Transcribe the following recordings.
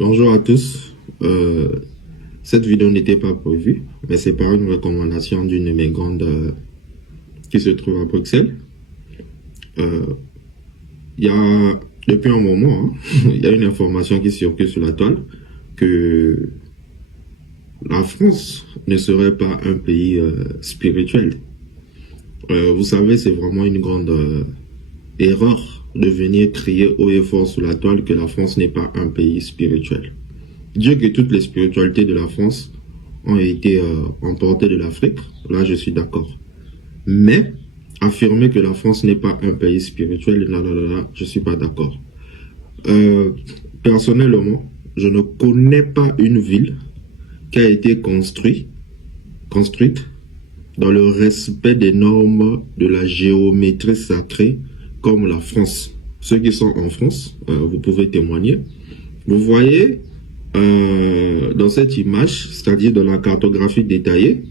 Bonjour à tous. Cette vidéo n'était pas prévue, mais c'est par une recommandation d'une de mes grandes qui se trouve à Bruxelles. Il y a, depuis un moment, il y a une information qui circule sur la toile que la France ne serait pas un pays spirituel. Vous savez, c'est vraiment une grande erreur de venir crier haut et fort sur la toile que la France n'est pas un pays spirituel. Dire que toutes les spiritualités de la France ont été emportées de l'Afrique, là je suis d'accord. Mais affirmer que la France n'est pas un pays spirituel, là, je suis pas d'accord. Personnellement, je ne connais pas une ville qui a été construite dans le respect des normes de la géométrie sacrée comme la France. Ceux qui sont en France, vous pouvez témoigner. Vous voyez dans cette image, c'est-à-dire dans la cartographie détaillée,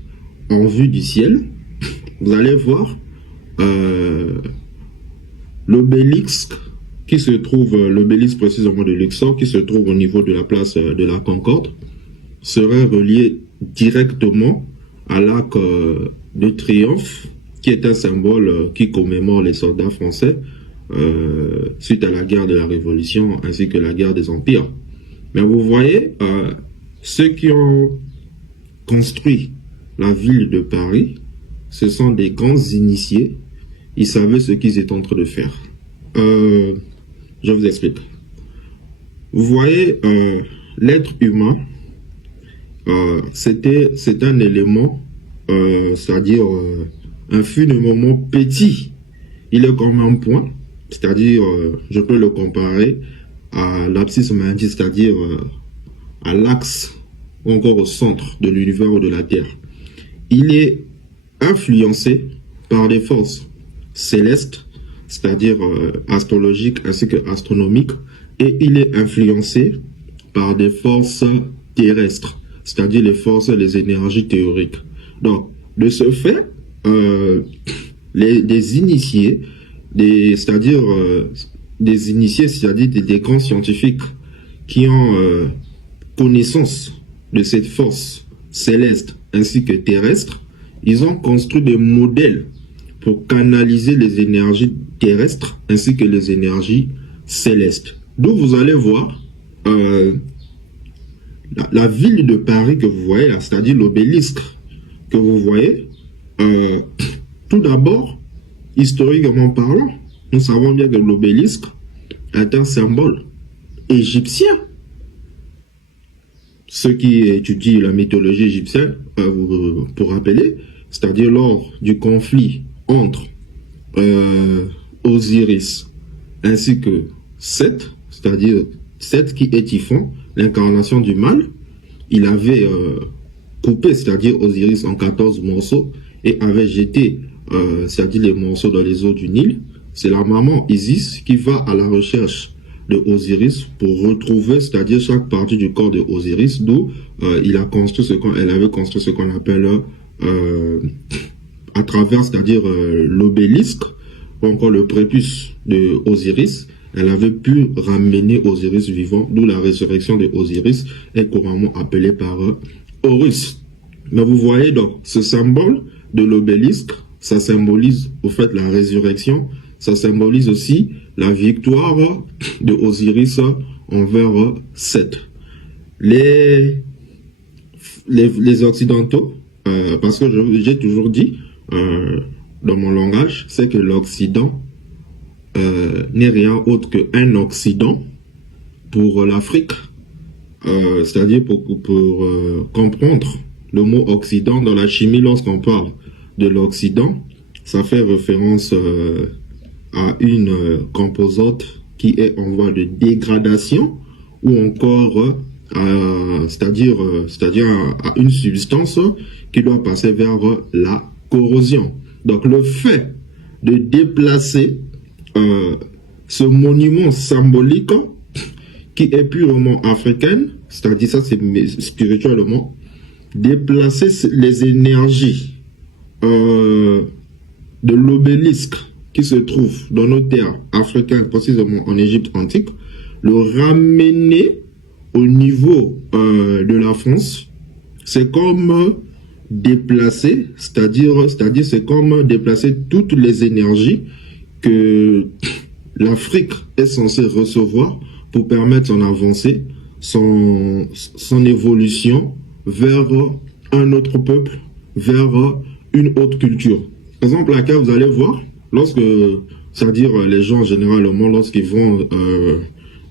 en vue du ciel, vous allez voir l'obélisque qui se trouve, l'obélisque précisément de Luxor, qui se trouve au niveau de la place de la Concorde, serait relié directement à l'Arc de Triomphe, qui est un symbole qui commémore les soldats français suite à la guerre de la Révolution ainsi que la guerre des empires. Mais vous voyez, ceux qui ont construit la ville de Paris, ce sont des grands initiés. Ils savaient ce qu'ils étaient en train de faire. Je vous explique. Vous voyez, l'être humain, c'est un élément, c'est-à-dire un finement petit. Il est comme un point, c'est-à-dire, je peux le comparer à l'abscisse magnétique, c'est-à-dire à l'axe ou encore au centre de l'univers ou de la Terre. Il est influencé par des forces célestes, c'est-à-dire astrologiques ainsi que astronomiques, et il est influencé par des forces terrestres, c'est-à-dire les forces et les énergies théoriques. Donc, de ce fait, des initiés, c'est-à-dire des grands scientifiques qui ont connaissance de cette force céleste ainsi que terrestre, ils ont construit des modèles pour canaliser les énergies terrestres ainsi que les énergies célestes. Donc vous allez voir la ville de Paris que vous voyez là, c'est-à-dire l'obélisque que vous voyez, tout d'abord, historiquement parlant, nous savons bien que l'obélisque est un symbole égyptien. Ceux qui étudient la mythologie égyptienne, pour rappeler, c'est-à-dire lors du conflit entre Osiris ainsi que Seth, c'est-à-dire Seth qui est Typhon, l'incarnation du mal, il avait coupé, c'est-à-dire Osiris en 14 morceaux et avait jeté, c'est-à-dire les morceaux dans les eaux du Nil. C'est la maman Isis qui va à la recherche de Osiris pour retrouver, c'est-à-dire chaque partie du corps de Osiris, d'où elle avait construit ce qu'on appelle à travers, c'est-à-dire l'obélisque, ou encore le prépuce de Osiris. Elle avait pu ramener Osiris vivant, d'où la résurrection de Osiris est couramment appelée par Horus. Mais vous voyez donc, ce symbole de l'obélisque, ça symbolise au fait la résurrection, ça symbolise aussi la victoire de Osiris envers Seth. Les Occidentaux, parce que j'ai toujours dit dans mon langage, c'est que l'Occident n'est rien autre qu'un Occident pour l'Afrique, c'est-à-dire pour comprendre le mot Occident dans la chimie, lorsqu'on parle de l'Occident, ça fait référence à une composante qui est en voie de dégradation ou encore c'est-à-dire à une substance qui doit passer vers la corrosion. Donc le fait de déplacer ce monument symbolique qui est purement africain, c'est-à-dire ça c'est spirituellement, déplacer les énergies de l'obélisque qui se trouve dans nos terres africaines, précisément en Égypte antique, le ramener au niveau de la France, c'est comme déplacer, c'est-à-dire c'est comme déplacer toutes les énergies que l'Afrique est censée recevoir pour permettre son avancée, son évolution vers un autre peuple, vers une autre culture. Par exemple, laquelle vous allez voir, lorsque, c'est-à-dire les gens généralement, lorsqu'ils vont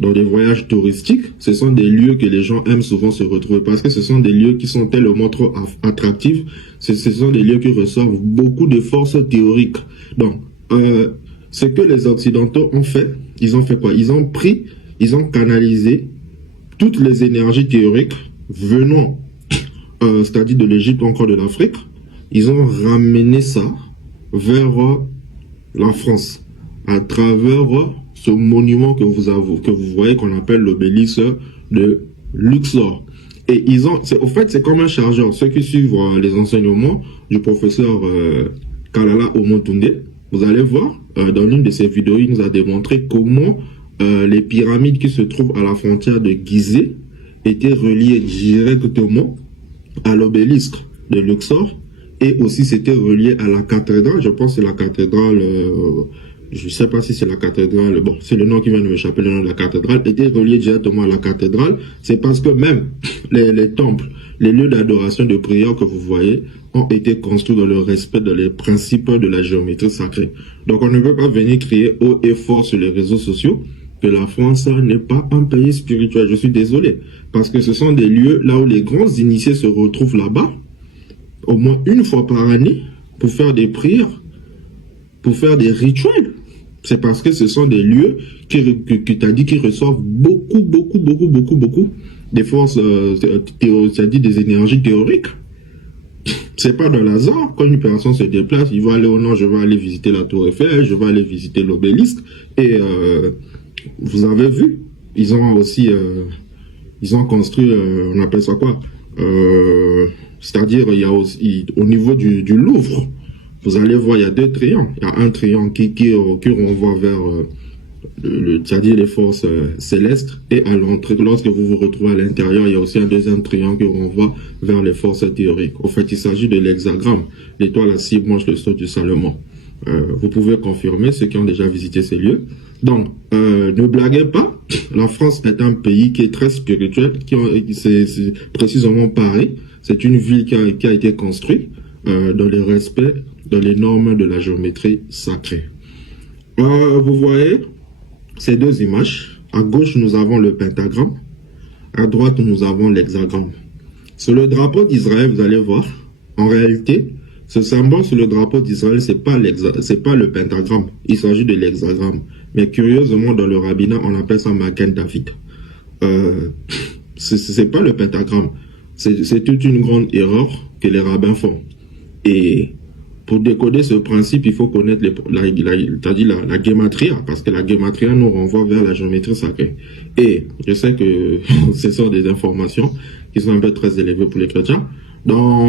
dans des voyages touristiques, ce sont des lieux que les gens aiment souvent se retrouver parce que ce sont des lieux qui sont tellement trop attractifs, ce sont des lieux qui reçoivent beaucoup de forces théoriques. Donc, ce que les Occidentaux ont fait, ils ont fait quoi? Ils ont canalisé toutes les énergies théoriques venant, c'est-à-dire de l'Égypte ou encore de l'Afrique, ils ont ramené ça vers la France à travers ce monument que vous voyez qu'on appelle l'obélisque de Luxor. Et au fait, c'est comme un chargeur. Ceux qui suivent les enseignements du professeur Kalala Omotunde, vous allez voir, dans l'une de ses vidéos, il nous a démontré comment les pyramides qui se trouvent à la frontière de Gizeh étaient reliées directement à l'obélisque de Luxor et aussi c'était relié à la cathédrale. Je pense que c'est la cathédrale, je ne sais pas si c'est la cathédrale, bon, c'est le nom qui vient de m'échapper, le nom de la cathédrale, était relié directement à la cathédrale. C'est parce que même les temples, les lieux d'adoration, de prière que vous voyez, ont été construits dans le respect des principes de la géométrie sacrée. Donc on ne peut pas venir crier haut et fort sur les réseaux sociaux que la France n'est pas un pays spirituel. Je suis désolé, parce que ce sont des lieux là où les grands initiés se retrouvent là-bas, au moins une fois par année, pour faire des prières, pour faire des rituels. C'est parce que ce sont des lieux que tu as dit qui reçoivent beaucoup des forces, c'est-à-dire des énergies théoriques. C'est pas de hasard. Quand une personne se déplace, il va aller au nord, je vais aller visiter la Tour Eiffel, je vais aller visiter l'obélisque. Et vous avez vu, ils ont aussi, ils ont construit, on appelle ça quoi, c'est-à-dire il y a aussi, au niveau du Louvre, vous allez voir, il y a deux triangles. Il y a un triangle qui renvoie vers c'est-à-dire les forces célestes, et à l'entrée, lorsque vous vous retrouvez à l'intérieur, il y a aussi un deuxième triangle qui renvoie vers les forces théoriques. En fait, il s'agit de l'hexagramme, l'étoile à 6 branches, le sceau du Salomon. Vous pouvez confirmer, ceux qui ont déjà visité ces lieux. Donc, ne blaguez pas, la France est un pays qui est très spirituel, c'est précisément Paris. C'est une ville qui a été construite dans le respect, dans les normes de la géométrie sacrée. Vous voyez ces deux images. À gauche, nous avons le pentagramme. À droite, nous avons l'hexagramme. Sur le drapeau d'Israël, vous allez voir, en réalité, ce symbole sur le drapeau d'Israël, c'est pas le pentagramme. Il s'agit de l'hexagramme. Mais curieusement, dans le rabbinat, on appelle ça Magen David. C'est pas le pentagramme. C'est toute une grande erreur que les rabbins font. Et pour décoder ce principe, il faut connaître la gématria, parce que la gématria nous renvoie vers la géométrie sacrée. Et je sais que ce sont des informations qui sont un peu très élevées pour les chrétiens. Dans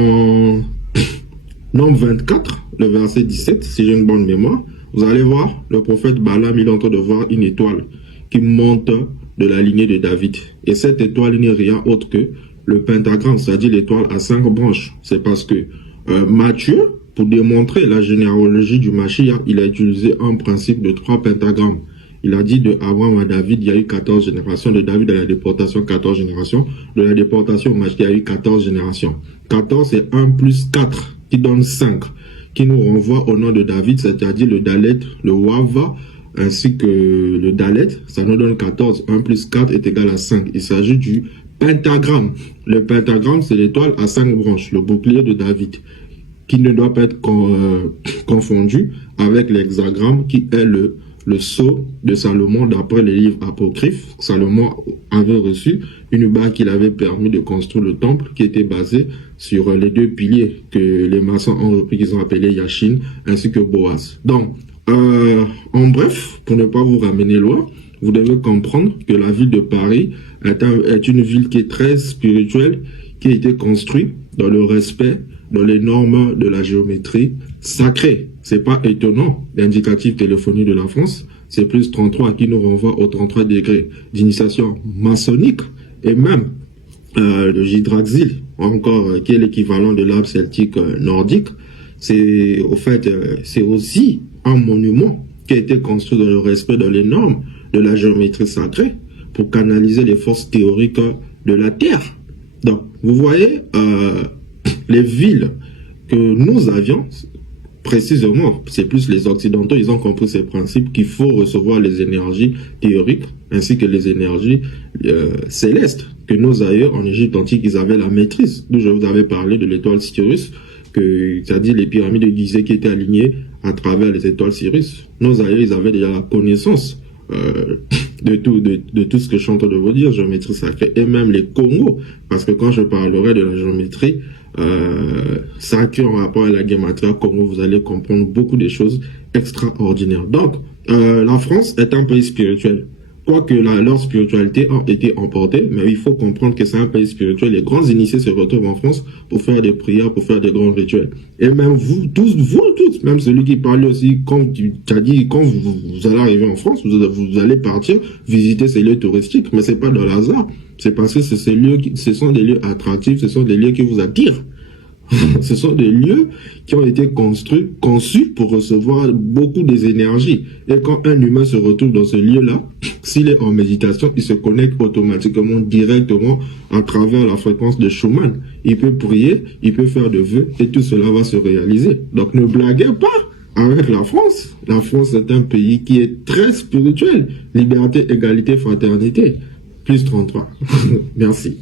Nombre 24, le verset 17, si j'ai une bonne mémoire, vous allez voir, le prophète Balaam, il est en train de voir une étoile qui monte de la lignée de David. Et cette étoile n'est rien autre que le pentagramme, c'est-à-dire l'étoile à 5 branches. C'est parce que Matthieu, pour démontrer la généalogie du Mashiach, il a utilisé un principe de 3 pentagrammes. Il a dit de Abraham à David, il y a eu 14 générations, de David à la déportation, 14 générations, de la déportation au Mashiach, il y a eu 14 générations. 14, c'est 1 plus 4, qui donne 5, qui nous renvoie au nom de David, c'est-à-dire le Dalet, le Wava, ainsi que le Dalet, ça nous donne 14. 1 plus 4 est égal à 5. Il s'agit du pentagramme. Le pentagramme, c'est l'étoile à 5 branches, le bouclier de David, qui ne doit pas être confondu avec l'hexagramme, qui est le sceau de Salomon d'après les livres apocryphes. Salomon avait reçu une bague qui l'avait permis de construire le temple, qui était basé sur les 2 piliers que les maçons ont repris, qu'ils ont appelés Yachin ainsi que Boaz. Donc, en bref, pour ne pas vous ramener loin, vous devez comprendre que la ville de Paris est une ville qui est très spirituelle, qui a été construite dans le respect, dans les normes de la géométrie sacrée. C'est pas étonnant, l'indicatif téléphonique de la France, c'est plus 33 qui nous renvoie aux 33 degrés d'initiation maçonnique et même le Yggdrasil, encore qui est l'équivalent de l'arbre celtique nordique, c'est au fait c'est aussi un monument qui a été construit dans le respect de les normes de la géométrie sacrée pour canaliser les forces théoriques de la Terre. Donc, vous voyez, les villes que nous avions, précisément, c'est plus les Occidentaux, ils ont compris ces principes qu'il faut recevoir les énergies théoriques ainsi que les énergies célestes que nos aïeux en Égypte antique, ils avaient la maîtrise. D'où je vous avais parlé de l'étoile Sirius, c'est-à-dire les pyramides de Gizeh qui étaient alignées à travers les étoiles Sirius. Nos aïeux, ils avaient déjà la connaissance de tout ce que je suis en train de vous dire, géométrie sacrée, et même les Congos, parce que quand je parlerai de la géométrie sacrée en rapport à la Gematria Congo, vous allez comprendre beaucoup de choses extraordinaires. Donc, la France est un pays spirituel. Quoique leur spiritualité a été emportée, mais il faut comprendre que c'est un pays spirituel. Les grands initiés se retrouvent en France pour faire des prières, pour faire des grands rituels. Et même vous tous, même celui qui parle aussi, quand tu as dit, quand vous allez arriver en France, vous allez partir visiter ces lieux touristiques, mais c'est pas dans le hasard. C'est parce que ce sont des lieux attractifs, ce sont des lieux qui vous attirent. Ce sont des lieux qui ont été conçus pour recevoir beaucoup des énergies. Et quand un humain se retrouve dans ce lieu-là, s'il est en méditation, il se connecte automatiquement, directement, à travers la fréquence de Schumann. Il peut prier, il peut faire de vœux, et tout cela va se réaliser. Donc ne blaguez pas avec la France. La France est un pays qui est très spirituel. Liberté, égalité, fraternité. Plus 33. Merci.